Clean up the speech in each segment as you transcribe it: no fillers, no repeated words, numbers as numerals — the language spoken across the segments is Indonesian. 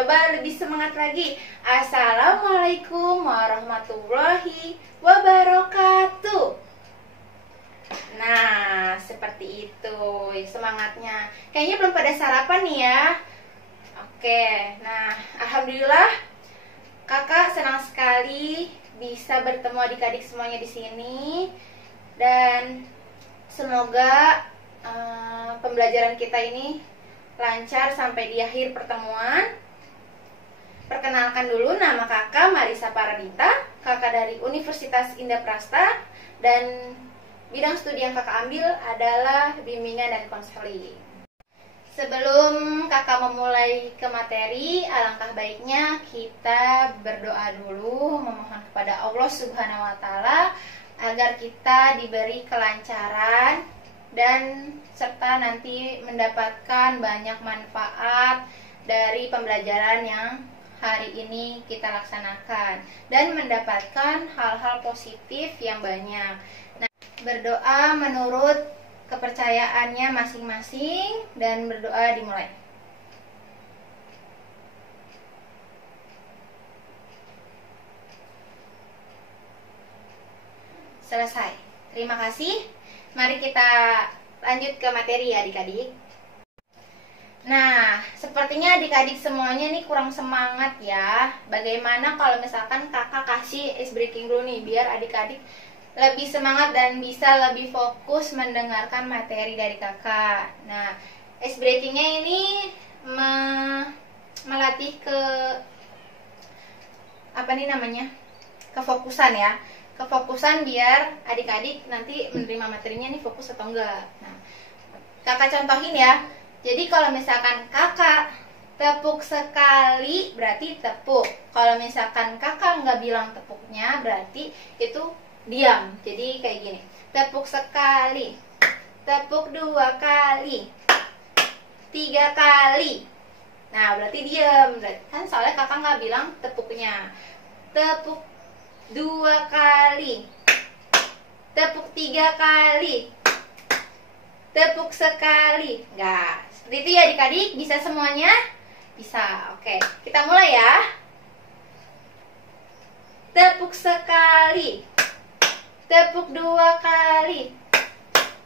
Coba lebih semangat lagi. Assalamualaikum warahmatullahi wabarakatuh. Nah, seperti itu semangatnya. Kayaknya belum pada sarapan nih ya. Oke, nah alhamdulillah kakak senang sekali bisa bertemu adik-adik semuanya di sini. Dan semoga pembelajaran kita ini lancar sampai di akhir pertemuan. Perkenalkan dulu, nama kakak Marisa Paradita, kakak dari Universitas Indah-Prasta, dan bidang studi yang kakak ambil adalah bimbingan dan konseling. Sebelum kakak memulai ke materi, alangkah baiknya kita berdoa dulu, memohon kepada Allah Subhanahu wa Ta'ala agar kita diberi kelancaran dan serta nanti mendapatkan banyak manfaat dari pembelajaran yang hari ini kita laksanakan dan mendapatkan hal-hal positif yang banyak. Nah, berdoa menurut kepercayaannya masing-masing dan berdoa dimulai. Selesai. Terima kasih. Mari kita lanjut ke materi ya adik-adik. Nah, sepertinya adik-adik semuanya nih kurang semangat ya. Bagaimana kalau misalkan kakak kasih ice breaking dulu nih, biar adik-adik lebih semangat dan bisa lebih fokus mendengarkan materi dari kakak. Nah, ice breakingnya ini melatih ke apa nih namanya? Kefokusan ya. Kefokusan biar adik-adik nanti menerima materinya nih fokus atau enggak. Nah, kakak contohin ya. Jadi kalau misalkan kakak tepuk sekali berarti tepuk. Kalau misalkan kakak nggak bilang tepuknya berarti itu diam. Jadi kayak gini. Tepuk sekali, tepuk 2 kali, 3 kali. Nah berarti diam. Kan soalnya kakak nggak bilang tepuknya. Tepuk 2 kali, tepuk 3 kali, tepuk sekali. Enggak. Seperti itu ya adik-adik, bisa semuanya? Bisa, oke. Kita mulai ya. Tepuk sekali, tepuk 2 kali,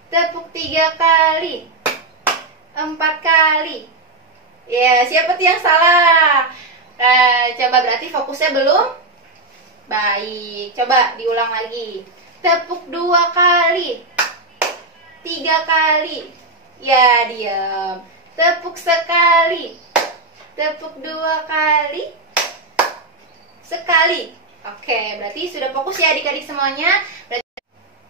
tepuk 3 kali, 4 kali. Ya, siapa tuh yang salah? Coba berarti fokusnya belum? Baik, coba diulang lagi. Tepuk 2 kali, 3 kali. Ya, diam. Tepuk sekali, tepuk 2 kali, sekali. Oke, berarti sudah fokus ya adik-adik semuanya.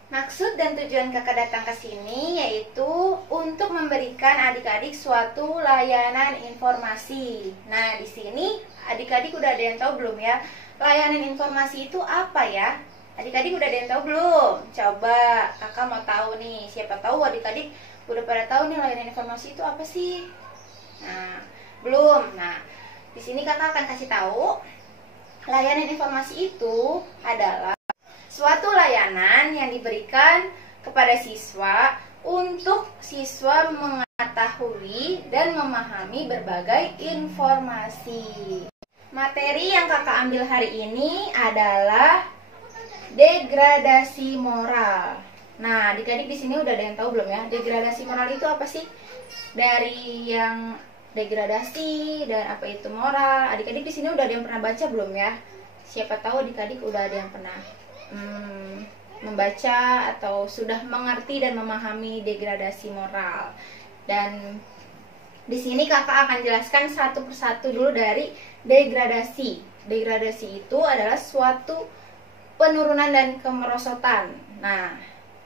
Maksud dan tujuan kakak datang ke sini yaitu untuk memberikan adik-adik suatu layanan informasi. Nah, di sini adik-adik udah ada yang tahu belum ya? Layanan informasi itu apa ya? Adik-adik udah ada yang tahu belum? Coba kakak mau tahu nih, siapa tahu adik-adik udah pada tahu nih layanan informasi itu apa sih? Nah, belum. Nah, di sini kakak akan kasih tahu. Layanan informasi itu adalah suatu layanan yang diberikan kepada siswa untuk siswa mengetahui dan memahami berbagai informasi. Materi yang kakak ambil hari ini adalah degradasi moral. Nah, adik-adik di sini udah ada yang tahu belum ya? Degradasi moral itu apa sih? Dari yang degradasi dan apa itu moral. Adik-adik di sini udah ada yang pernah baca belum ya? Siapa tahu adik-adik udah ada yang pernah membaca atau sudah mengerti dan memahami degradasi moral. Dan di sini kakak akan jelaskan satu persatu dulu dari degradasi. Degradasi itu adalah suatu penurunan dan kemerosotan. Nah,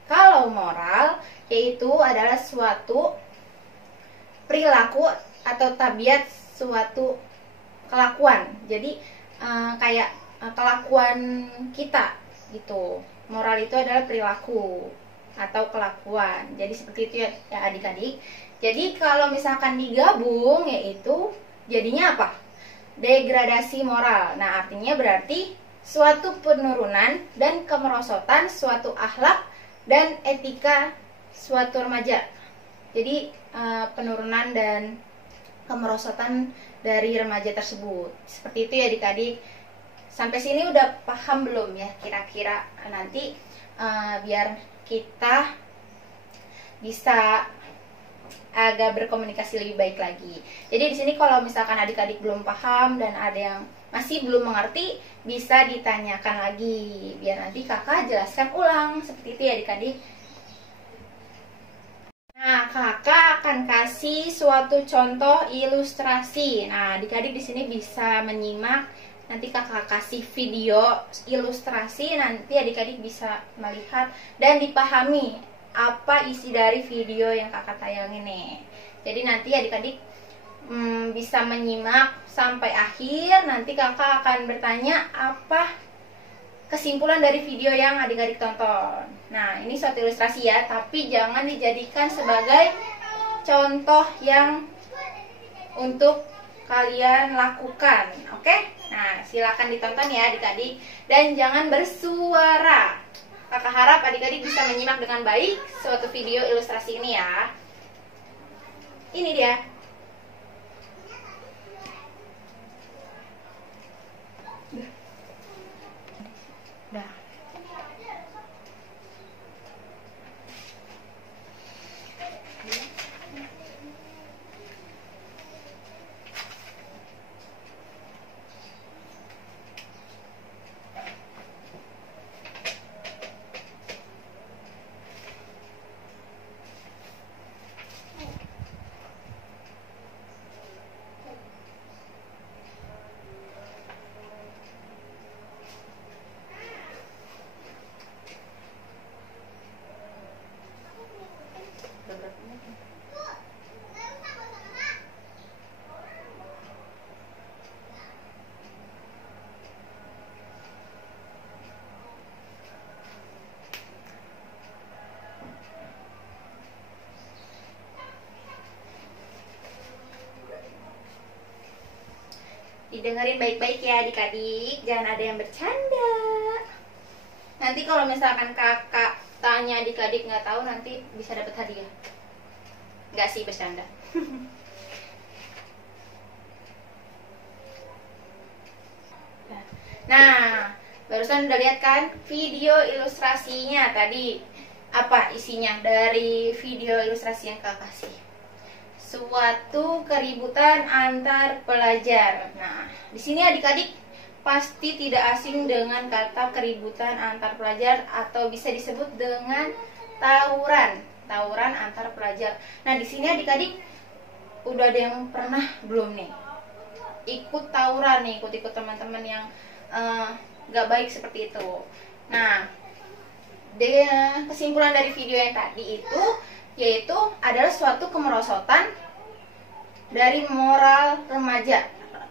kalau moral yaitu adalah suatu perilaku atau tabiat suatu kelakuan. Jadi kayak kelakuan kita gitu. Moral itu adalah perilaku atau kelakuan. Jadi seperti itu ya adik-adik. Jadi kalau misalkan digabung yaitu jadinya apa? Degradasi moral. Nah, artinya berarti suatu penurunan dan kemerosotan suatu akhlak dan etika suatu remaja. Jadi penurunan dan kemerosotan dari remaja tersebut. Seperti itu ya adik-adik. Sampai sini udah paham belum ya kira-kira? Nanti biar kita bisa agak berkomunikasi lebih baik lagi. Jadi di sini kalau misalkan adik-adik belum paham dan ada yang masih belum mengerti, bisa ditanyakan lagi biar nanti kakak jelaskan ulang. Seperti itu ya adik-adik. Nah, kakak akan kasih suatu contoh ilustrasi. Nah, adik-adik di sini bisa menyimak. Nanti kakak kasih video ilustrasi, nanti adik-adik bisa melihat dan dipahami apa isi dari video yang kakak tayangin nih. Jadi nanti adik-adik bisa menyimak sampai akhir. Nanti kakak akan bertanya apa kesimpulan dari video yang adik-adik tonton. Nah, ini suatu ilustrasi ya, tapi jangan dijadikan sebagai contoh yang untuk kalian lakukan, oke? Nah, silakan ditonton ya adik-adik, dan jangan bersuara. Kakak harap adik-adik bisa menyimak dengan baik suatu video ilustrasi ini ya. Ini dia. Dah. Didengerin baik-baik ya adik-adik, jangan ada yang bercanda. Nanti kalau misalkan kakak tanya adik-adik nggak tahu, nanti bisa dapat hadiah. Nggak sih, bercanda. Nah, barusan udah lihat kan video ilustrasinya tadi. Apa isinya dari video ilustrasi yang kakak kasih? Suatu keributan antar pelajar. Nah, di sini adik-adik pasti tidak asing dengan kata keributan antar pelajar atau bisa disebut dengan tawuran, tawuran antar pelajar. Nah, di sini adik-adik udah ada yang pernah belum nih ikut tawuran nih, ikut-ikut teman-teman yang gak baik seperti itu. Nah, kesimpulan dari video yang tadi itu yaitu adalah suatu kemerosotan dari moral remaja,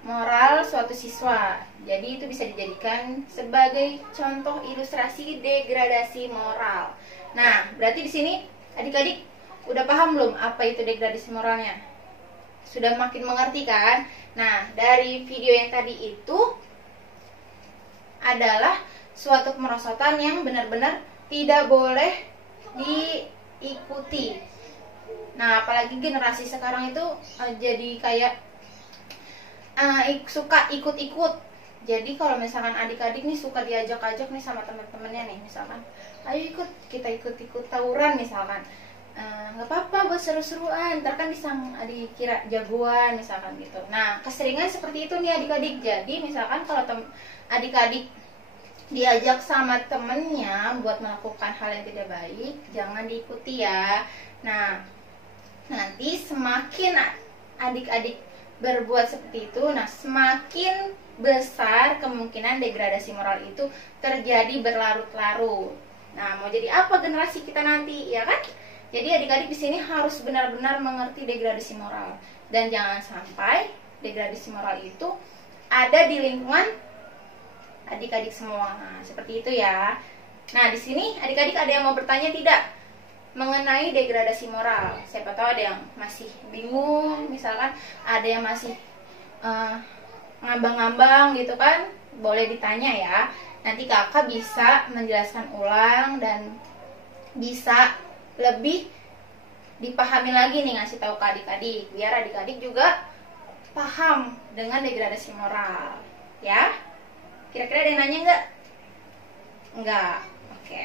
moral suatu siswa. Jadi itu bisa dijadikan sebagai contoh ilustrasi degradasi moral. Nah, berarti di sini adik-adik udah paham belum apa itu degradasi moralnya? Sudah makin mengerti kan? Nah, dari video yang tadi itu adalah suatu kemerosotan yang benar-benar tidak boleh diikuti. Nah, apalagi generasi sekarang itu jadi kayak suka ikut-ikut. Jadi kalau misalkan adik-adik nih suka diajak-ajak nih sama teman-temannya nih, misalkan, ayo ikut, kita ikut-ikut tawuran misalkan. Nggak apa-apa buat seru-seruan, ntar kan dikira jagoan misalkan gitu. Nah, keseringan seperti itu nih adik-adik. Jadi misalkan kalau adik-adik diajak sama temennya buat melakukan hal yang tidak baik, jangan diikuti ya. Nah, nanti semakin adik-adik berbuat seperti itu, nah semakin besar kemungkinan degradasi moral itu terjadi berlarut-larut. Nah, mau jadi apa generasi kita nanti, ya kan? Jadi adik-adik di sini harus benar-benar mengerti degradasi moral, dan jangan sampai degradasi moral itu ada di lingkungan adik-adik semua. Nah, seperti itu ya. Nah, di sini adik-adik ada yang mau bertanya tidak mengenai degradasi moral? Siapa tahu ada yang masih bingung, misalkan ada yang masih ngambang-ngambang gitu kan, boleh ditanya ya. Nanti kakak bisa menjelaskan ulang dan bisa lebih dipahami lagi nih, ngasih tahu ke adik-adik biar adik-adik juga paham dengan degradasi moral, ya. Kira-kira ada yang nanya nggak? Nggak. Oke.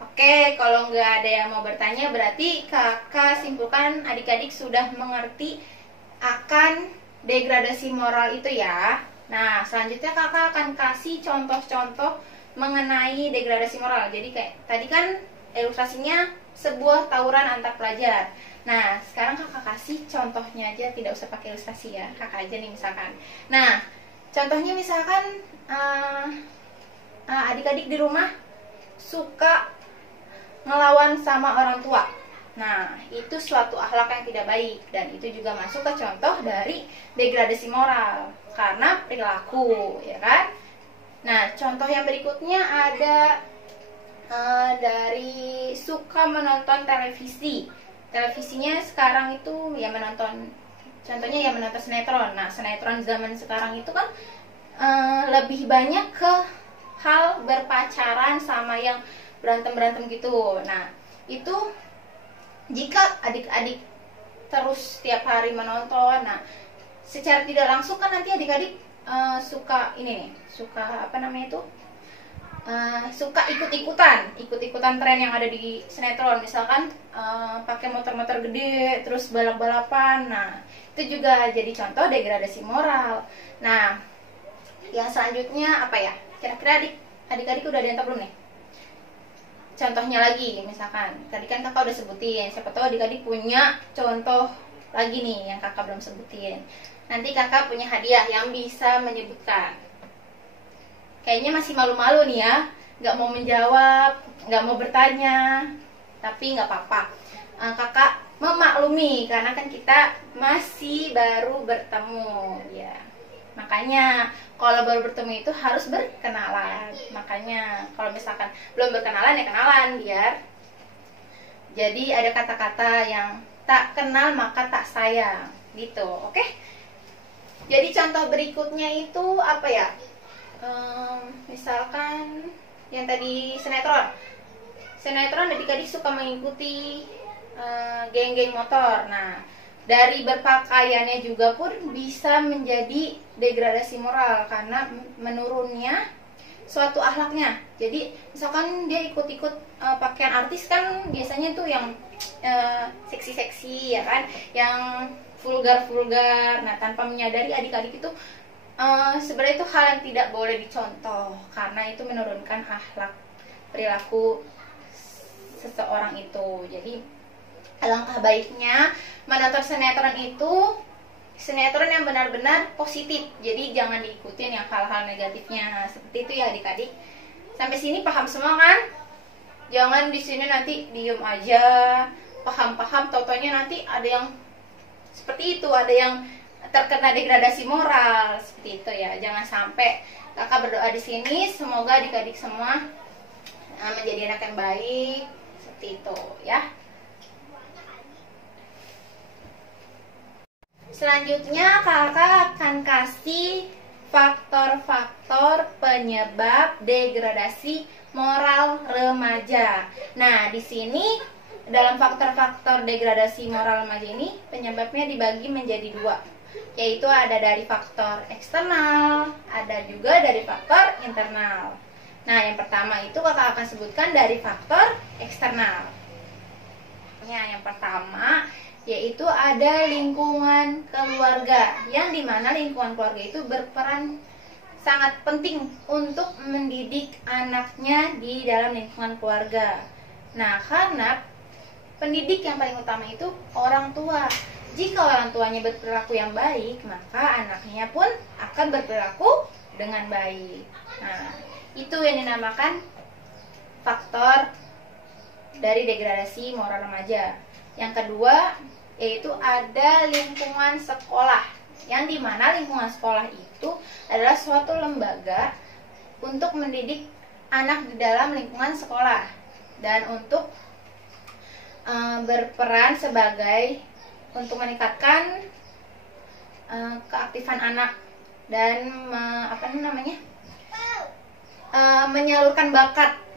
Oke, kalau nggak ada yang mau bertanya, berarti kakak simpulkan adik-adik sudah mengerti akan degradasi moral itu ya. Nah, selanjutnya kakak akan kasih contoh-contoh mengenai degradasi moral. Jadi kayak tadi kan ilustrasinya sebuah tawuran antar pelajar. Nah, sekarang kakak kasih contohnya aja, tidak usah pakai ilustrasi ya, kakak aja nih misalkan. Nah, contohnya misalkan adik-adik di rumah suka ngelawan sama orang tua. Nah, itu suatu akhlak yang tidak baik, dan itu juga masuk ke contoh dari degradasi moral karena perilaku, ya kan? Nah, contoh yang berikutnya ada dari suka menonton televisi. Televisinya sekarang itu ya contohnya ya menonton sinetron. Nah, sinetron zaman sekarang itu kan lebih banyak ke hal berpacaran sama yang berantem gitu. Nah, itu jika adik-adik terus setiap hari menonton, nah secara tidak langsung kan nanti adik-adik suka suka ikut-ikutan tren yang ada di sinetron. Misalkan pakai motor-motor gede terus balap-balapan. Nah, itu juga jadi contoh degradasi moral. Nah, yang selanjutnya apa ya? Kira-kira adik-adik udah ada yang tahu belum nih? Contohnya lagi, misalkan tadi kan kakak udah sebutin, siapa tahu adik-adik punya contoh lagi nih yang kakak belum sebutin. Nanti kakak punya hadiah yang bisa menyebutkan. Kayaknya masih malu-malu nih ya, nggak mau menjawab, nggak mau bertanya, tapi nggak apa-apa. Kakak memaklumi karena kan kita masih baru bertemu, ya. Makanya kalau baru bertemu itu harus berkenalan. Makanya kalau misalkan belum berkenalan ya kenalan, biar jadi ada kata-kata yang tak kenal maka tak sayang gitu. Oke? Jadi contoh berikutnya itu apa ya? Misalkan yang tadi sinetron adik-adik suka mengikuti geng-geng motor. Nah, dari berpakaiannya juga pun bisa menjadi degradasi moral karena menurunnya suatu akhlaknya. Jadi misalkan dia ikut-ikut pakaian artis kan biasanya tuh yang seksi-seksi ya kan, yang vulgar-vulgar. Nah, tanpa menyadari adik-adik itu sebenarnya itu hal yang tidak boleh dicontoh karena itu menurunkan akhlak perilaku seseorang itu. Jadi alangkah baiknya menonton sinetron itu sinetron yang benar-benar positif. Jadi jangan diikutin yang hal-hal negatifnya. Seperti itu ya adik-adik. Sampai sini paham semua kan? Jangan di sini nanti diem aja, paham-paham, tau-taunya nanti ada yang seperti itu, ada yang terkena degradasi moral seperti itu ya. Jangan sampai. Kakak berdoa di sini semoga adik-adik semua menjadi anak yang baik seperti itu ya. Selanjutnya kakak akan kasih faktor-faktor penyebab degradasi moral remaja. Nah, di sini dalam faktor-faktor degradasi moral remaja ini penyebabnya dibagi menjadi dua, yaitu ada dari faktor eksternal, ada juga dari faktor internal. Nah, yang pertama itu kakak akan sebutkan dari faktor eksternal. Yang pertama yaitu ada lingkungan keluarga, yang dimana lingkungan keluarga itu berperan sangat penting untuk mendidik anaknya di dalam lingkungan keluarga. Nah, karena pendidik yang paling utama itu orang tua. Jika orang tuanya berperilaku yang baik, maka anaknya pun akan berperilaku dengan baik. Nah, itu yang dinamakan faktor dari degradasi moral remaja. Yang kedua yaitu ada lingkungan sekolah, yang dimana lingkungan sekolah itu adalah suatu lembaga untuk mendidik anak di dalam lingkungan sekolah dan untuk berperan sebagai untuk meningkatkan keaktifan anak dan menyalurkan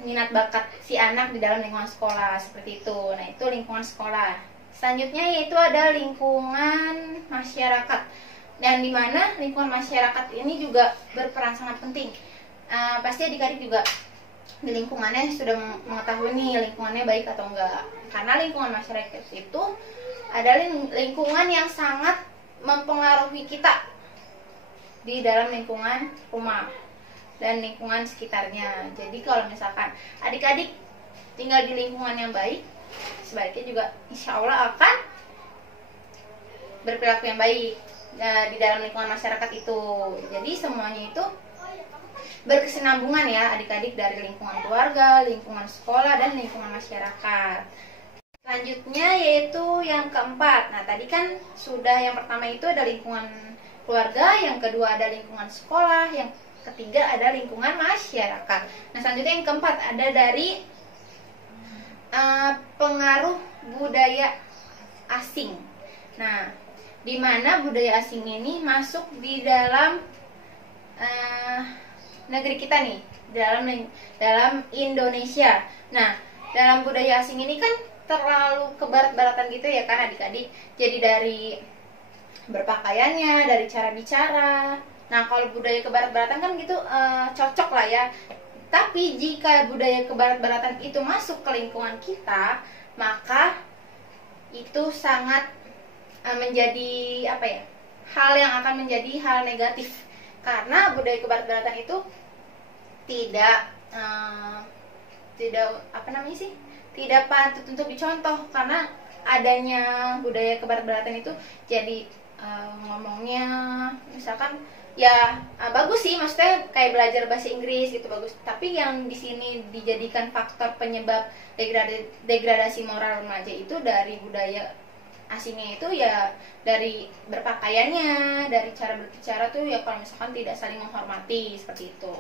minat bakat si anak di dalam lingkungan sekolah seperti itu. Nah, itu lingkungan sekolah. Selanjutnya yaitu ada lingkungan masyarakat, dan dimana lingkungan masyarakat ini juga berperan sangat penting. Pasti adik-adik juga di lingkungannya sudah mengetahui nih lingkungannya baik atau enggak, karena lingkungan masyarakat itu adalah lingkungan yang sangat mempengaruhi kita di dalam lingkungan rumah dan lingkungan sekitarnya. Jadi kalau misalkan adik-adik tinggal di lingkungan yang baik, sebaliknya juga insya Allah akan berperilaku yang baik di dalam lingkungan masyarakat itu. Jadi semuanya itu berkesinambungan ya adik-adik, dari lingkungan keluarga, lingkungan sekolah, dan lingkungan masyarakat. Selanjutnya yaitu yang keempat. Nah tadi kan sudah, yang pertama itu ada lingkungan keluarga, yang kedua ada lingkungan sekolah, yang ketiga ada lingkungan masyarakat. Nah selanjutnya yang keempat ada dari pengaruh budaya asing. Nah di mana budaya asing ini masuk di dalam negeri kita nih, dalam Indonesia. Nah dalam budaya asing ini kan terlalu ke barat-baratan gitu ya kan adik-adik. Jadi dari berpakaiannya, dari cara bicara. Nah kalau budaya ke barat-baratan kan gitu cocok lah ya. Tapi jika budaya ke barat-baratan itu masuk ke lingkungan kita, maka itu sangat menjadi apa ya, hal yang akan menjadi hal negatif. Karena budaya ke barat-baratan itu tidak tidak patut untuk dicontoh, karena adanya budaya ke barat-baratan itu jadi ngomongnya misalkan ya bagus sih, maksudnya kayak belajar bahasa Inggris gitu bagus, tapi yang di sini dijadikan faktor penyebab degradasi moral remaja itu dari budaya asingnya itu ya, dari berpakaiannya, dari cara berbicara tuh ya kalau misalkan tidak saling menghormati seperti itu.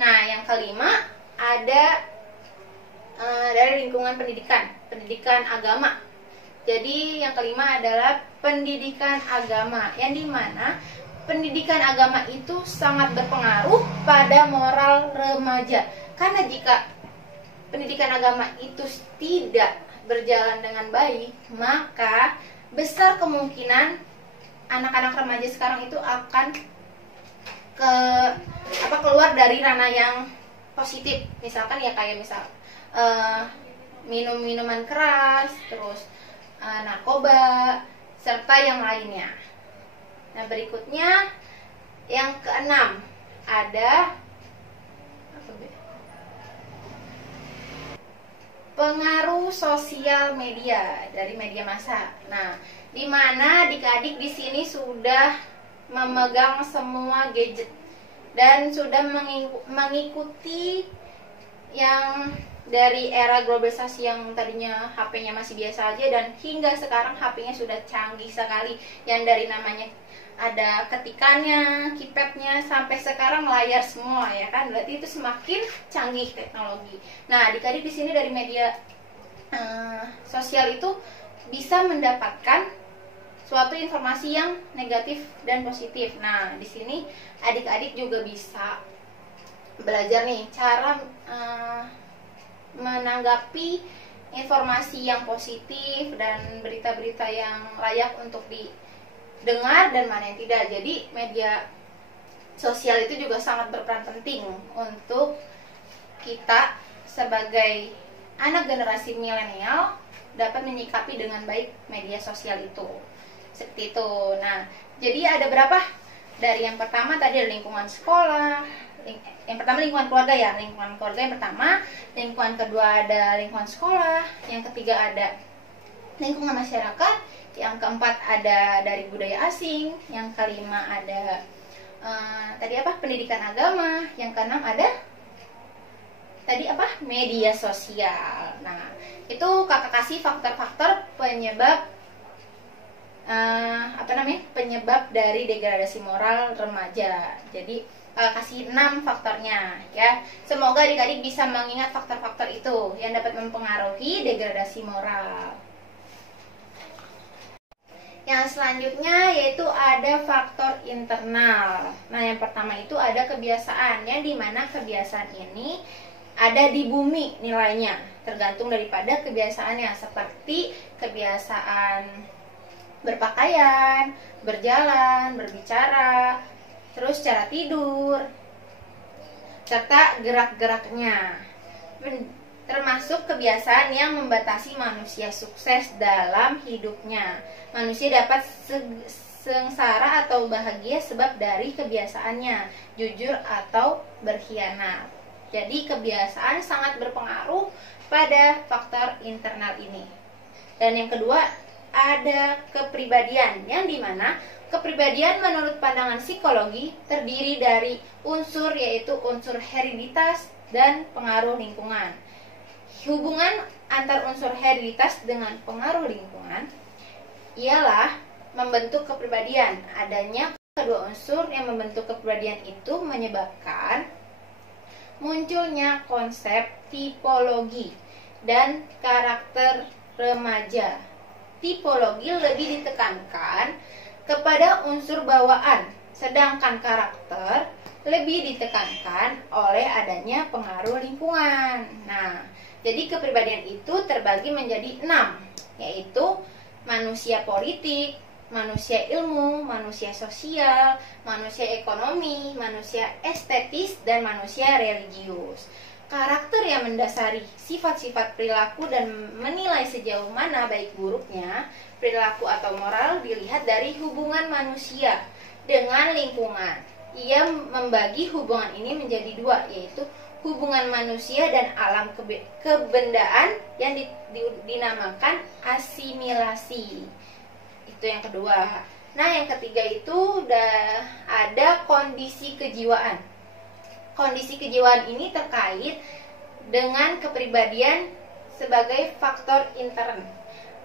Nah yang kelima ada dari lingkungan pendidikan agama. Jadi yang kelima adalah pendidikan agama, yang dimana pendidikan agama itu sangat berpengaruh pada moral remaja. Karena jika pendidikan agama itu tidak berjalan dengan baik, maka besar kemungkinan anak-anak remaja sekarang itu akan keluar dari ranah yang positif. Misalkan ya kayak minum-minuman keras, terus narkoba, serta yang lainnya. Nah berikutnya yang keenam ada pengaruh sosial media, dari media massa. Nah, di mana adik-adik di sini sudah memegang semua gadget dan sudah mengikuti yang dari era globalisasi yang tadinya HP-nya masih biasa aja, dan hingga sekarang HP-nya sudah canggih sekali, yang dari namanya ada ketikannya, keypadnya, sampai sekarang layar semua ya kan. Berarti itu semakin canggih teknologi. Nah adik-adik di sini dari media sosial itu bisa mendapatkan suatu informasi yang negatif dan positif. Nah di sini adik-adik juga bisa belajar nih cara menanggapi informasi yang positif dan berita-berita yang layak untuk didengar dan mana yang tidak. Jadi media sosial itu juga sangat berperan penting untuk kita sebagai anak generasi milenial dapat menyikapi dengan baik media sosial itu. Seperti itu. Nah, jadi ada berapa? Dari yang pertama tadi ada lingkungan sekolah, yang pertama lingkungan keluarga ya, lingkungan keluarga yang pertama, lingkungan kedua ada lingkungan sekolah, yang ketiga ada lingkungan masyarakat, yang keempat ada dari budaya asing, yang kelima ada pendidikan agama, yang keenam ada media sosial. Nah itu kakak kasih faktor-faktor penyebab penyebab dari degradasi moral remaja. Jadi kasih 6 faktornya ya. Semoga adik-adik bisa mengingat faktor-faktor itu yang dapat mempengaruhi degradasi moral. Yang selanjutnya yaitu ada faktor internal. Nah yang pertama itu ada kebiasaan, yang dimana kebiasaan ini ada di bumi nilainya, tergantung daripada kebiasaannya, seperti kebiasaan berpakaian, berjalan, berbicara, terus cara tidur, serta gerak-geraknya, termasuk kebiasaan yang membatasi manusia sukses dalam hidupnya. Manusia dapat sengsara atau bahagia sebab dari kebiasaannya, jujur atau berkhianat. Jadi kebiasaan sangat berpengaruh pada faktor internal ini. Dan yang kedua, ada kepribadian, yang dimana kepribadian menurut pandangan psikologi terdiri dari unsur, yaitu unsur hereditas dan pengaruh lingkungan. Hubungan antar unsur hereditas dengan pengaruh lingkungan ialah membentuk kepribadian. Adanya kedua unsur yang membentuk kepribadian itu menyebabkan munculnya konsep tipologi dan karakter remaja. Tipologi lebih ditekankan kepada unsur bawaan, sedangkan karakter lebih ditekankan oleh adanya pengaruh lingkungan. Nah, jadi kepribadian itu terbagi menjadi 6, yaitu manusia politik, manusia ilmu, manusia sosial, manusia ekonomi, manusia estetis, dan manusia religius. Karakter yang mendasari sifat-sifat perilaku dan menilai sejauh mana baik buruknya perilaku atau moral dilihat dari hubungan manusia dengan lingkungan. Ia membagi hubungan ini menjadi 2, yaitu hubungan manusia dan alam kebendaan yang dinamakan asimilasi. Itu yang kedua. Nah, yang ketiga itu udah ada kondisi kejiwaan. Kondisi kejiwaan ini terkait dengan kepribadian sebagai faktor intern.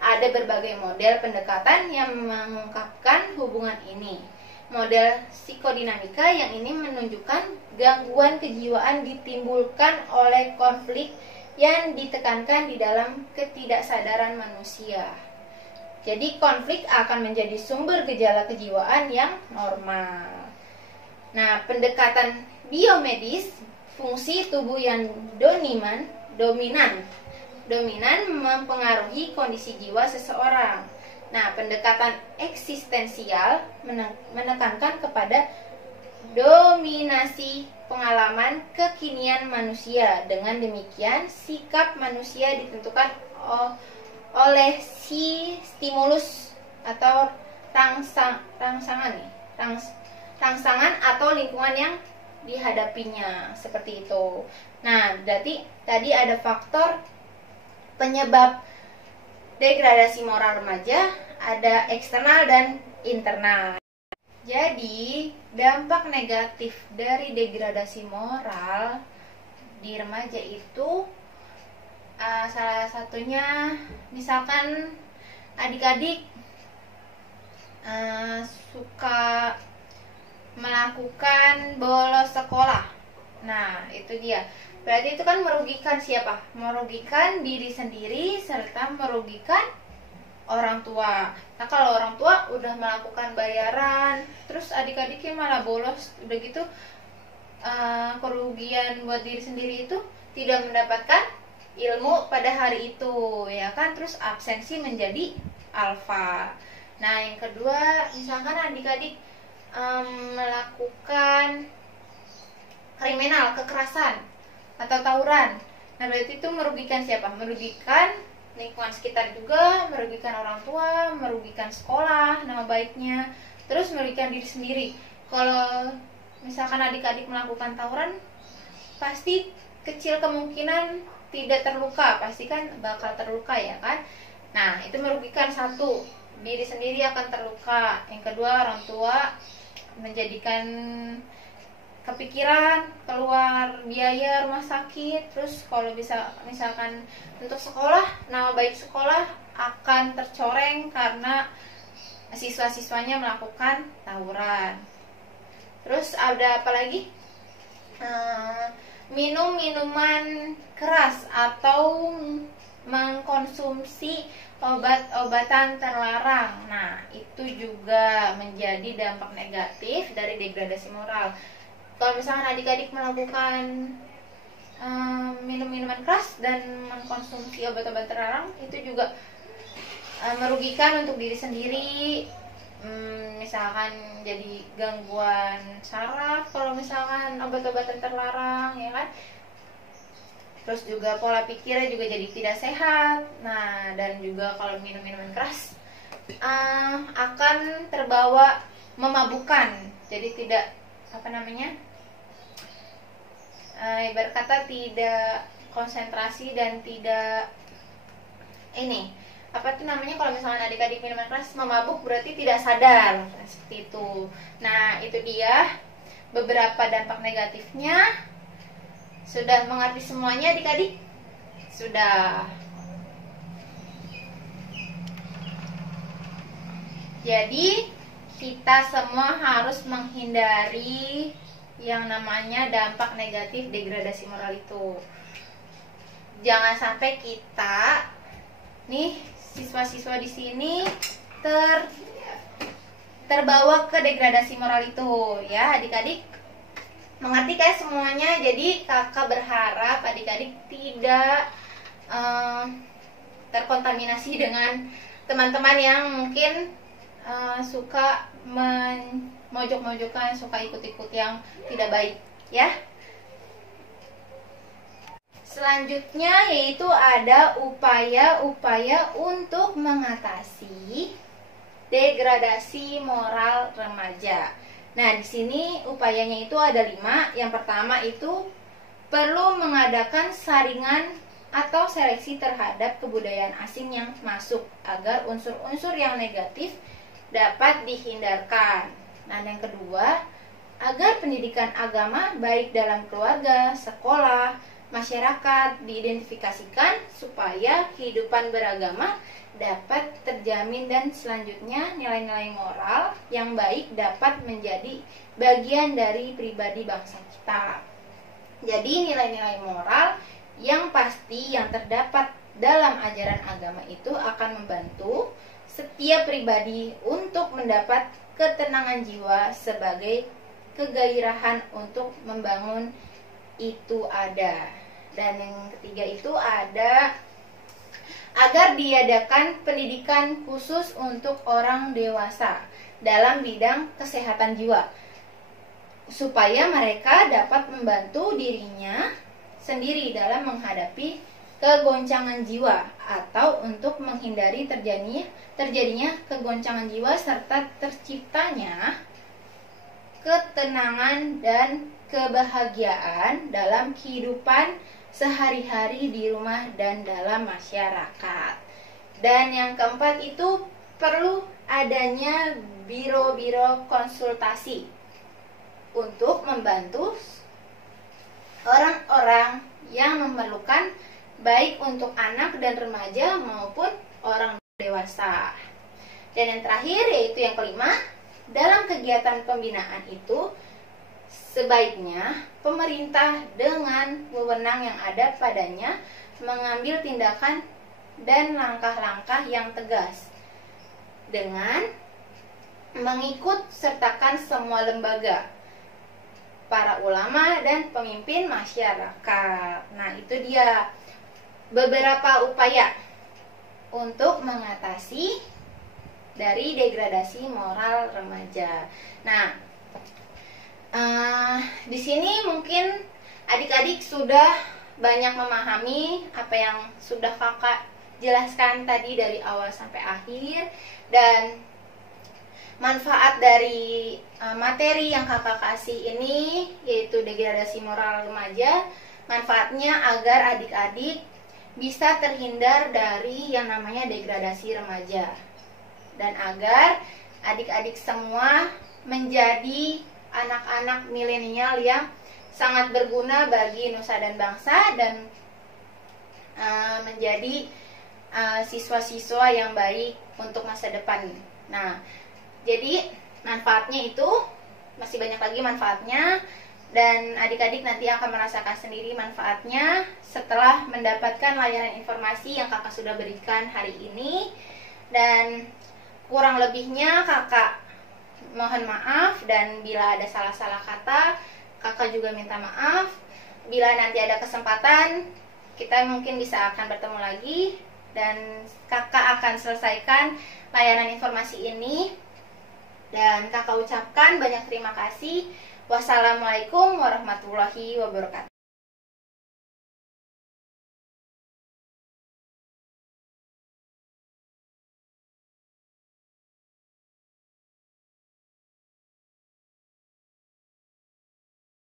Ada berbagai model pendekatan yang mengungkapkan hubungan ini. Model psikodinamika yang ini menunjukkan gangguan kejiwaan ditimbulkan oleh konflik yang ditekankan di dalam ketidaksadaran manusia. Jadi konflik akan menjadi sumber gejala kejiwaan yang normal. Nah, pendekatan biomedis, fungsi tubuh yang dominan mempengaruhi kondisi jiwa seseorang. Nah, pendekatan eksistensial menekankan kepada dominasi pengalaman kekinian manusia. Dengan demikian, sikap manusia ditentukan oleh si stimulus atau rangsangan atau lingkungan yang dihadapinya, seperti itu. Nah, berarti tadi ada faktor penyebab degradasi moral remaja, ada eksternal dan internal. Jadi, dampak negatif dari degradasi moral di remaja itu salah satunya misalkan adik-adik suka melakukan bolos sekolah. Nah, itu dia. Berarti itu kan merugikan siapa? Merugikan diri sendiri serta merugikan orang tua. Nah, kalau orang tua udah melakukan bayaran, terus adik-adiknya malah bolos, udah gitu kerugian buat diri sendiri itu tidak mendapatkan ilmu pada hari itu, ya kan? Terus absensi menjadi alfa. Nah, yang kedua, misalkan adik-adik melakukan kriminal, kekerasan atau tawuran. Nah, berarti itu merugikan siapa? Merugikan lingkungan sekitar juga, merugikan orang tua, merugikan sekolah, nama baiknya, terus merugikan diri sendiri. Kalau misalkan adik-adik melakukan tawuran, pasti kecil kemungkinan tidak terluka, pasti kan bakal terluka, ya kan? Nah, itu merugikan satu, diri sendiri akan terluka. Yang kedua, orang tua menjadikan kepikiran keluar biaya rumah sakit. Terus kalau bisa misalkan untuk sekolah, nama baik sekolah akan tercoreng karena siswa-siswanya melakukan tawuran. Terus ada apa lagi? Minum minuman keras atau mengkonsumsi obat-obatan terlarang. Nah, itu juga menjadi dampak negatif dari degradasi moral. Kalau misalkan adik-adik melakukan minum minuman keras dan mengkonsumsi obat-obat terlarang itu juga merugikan untuk diri sendiri. Misalkan jadi gangguan saraf kalau misalkan obat-obatan terlarang, ya kan. Terus juga pola pikirnya juga jadi tidak sehat. Nah, dan juga kalau minum minuman keras akan terbawa memabukkan, jadi tidak ibarat kata tidak konsentrasi dan tidak kalau misalnya adik-adik minuman keras memabuk berarti tidak sadar, seperti itu. Nah, itu dia beberapa dampak negatifnya. Sudah mengerti semuanya adik-adik? Sudah. Jadi kita semua harus menghindari yang namanya dampak negatif degradasi moral itu. Jangan sampai kita nih siswa-siswa di sini terbawa ke degradasi moral itu, ya adik-adik. Mengerti kan semuanya? Jadi kakak berharap adik-adik tidak terkontaminasi dengan teman-teman yang mungkin suka mojok-mojokan, suka ikut-ikut yang tidak baik, ya. Selanjutnya yaitu ada upaya-upaya untuk mengatasi degradasi moral remaja. Nah, di sini upayanya itu ada 5. Yang pertama itu perlu mengadakan saringan atau seleksi terhadap kebudayaan asing yang masuk agar unsur-unsur yang negatif dapat dihindarkan. Nah, yang kedua, agar pendidikan agama baik dalam keluarga, sekolah, masyarakat diidentifikasikan supaya kehidupan beragama dapat terjamin dan selanjutnya nilai-nilai moral yang baik dapat menjadi bagian dari pribadi bangsa kita. Jadi nilai-nilai moral yang pasti yang terdapat dalam ajaran agama itu akan membantu setiap pribadi untuk mendapat ketenangan jiwa sebagai kegairahan untuk membangun itu ada. Dan yang ketiga itu ada agar diadakan pendidikan khusus untuk orang dewasa dalam bidang kesehatan jiwa supaya mereka dapat membantu dirinya sendiri dalam menghadapi kegoncangan jiwa atau untuk menghindari terjadinya kegoncangan jiwa serta terciptanya ketenangan dan kebahagiaan dalam kehidupan sehari-hari di rumah dan dalam masyarakat. Dan yang keempat itu perlu adanya biro-biro konsultasi untuk membantu orang-orang yang memerlukan, baik untuk anak dan remaja maupun orang dewasa. Dan yang terakhir yaitu yang kelima, dalam kegiatan pembinaan itu sebaiknya pemerintah dengan wewenang yang ada padanya mengambil tindakan dan langkah-langkah yang tegas dengan mengikut sertakan semua lembaga, para ulama dan pemimpin masyarakat. Nah, itu dia beberapa upaya untuk mengatasi dari degradasi moral remaja. Nah, di sini mungkin adik-adik sudah banyak memahami apa yang sudah kakak jelaskan tadi dari awal sampai akhir, dan manfaat dari materi yang kakak kasih ini yaitu degradasi moral remaja. Manfaatnya agar adik-adik bisa terhindar dari yang namanya degradasi remaja, dan agar adik-adik semua menjadi anak-anak milenial yang sangat berguna bagi nusa dan bangsa, dan menjadi siswa-siswa yang baik untuk masa depan. Nah, jadi manfaatnya itu masih banyak lagi manfaatnya, dan adik-adik nanti akan merasakan sendiri manfaatnya setelah mendapatkan layanan informasi yang kakak sudah berikan hari ini. Dan kurang lebihnya kakak mohon maaf, dan bila ada salah-salah kata kakak juga minta maaf. bila nanti ada kesempatan, kita mungkin bisa akan bertemu lagi dan kakak akan selesaikan layanan informasi ini. Dan kakak ucapkan banyak terima kasih. Wassalamualaikum warahmatullahi wabarakatuh.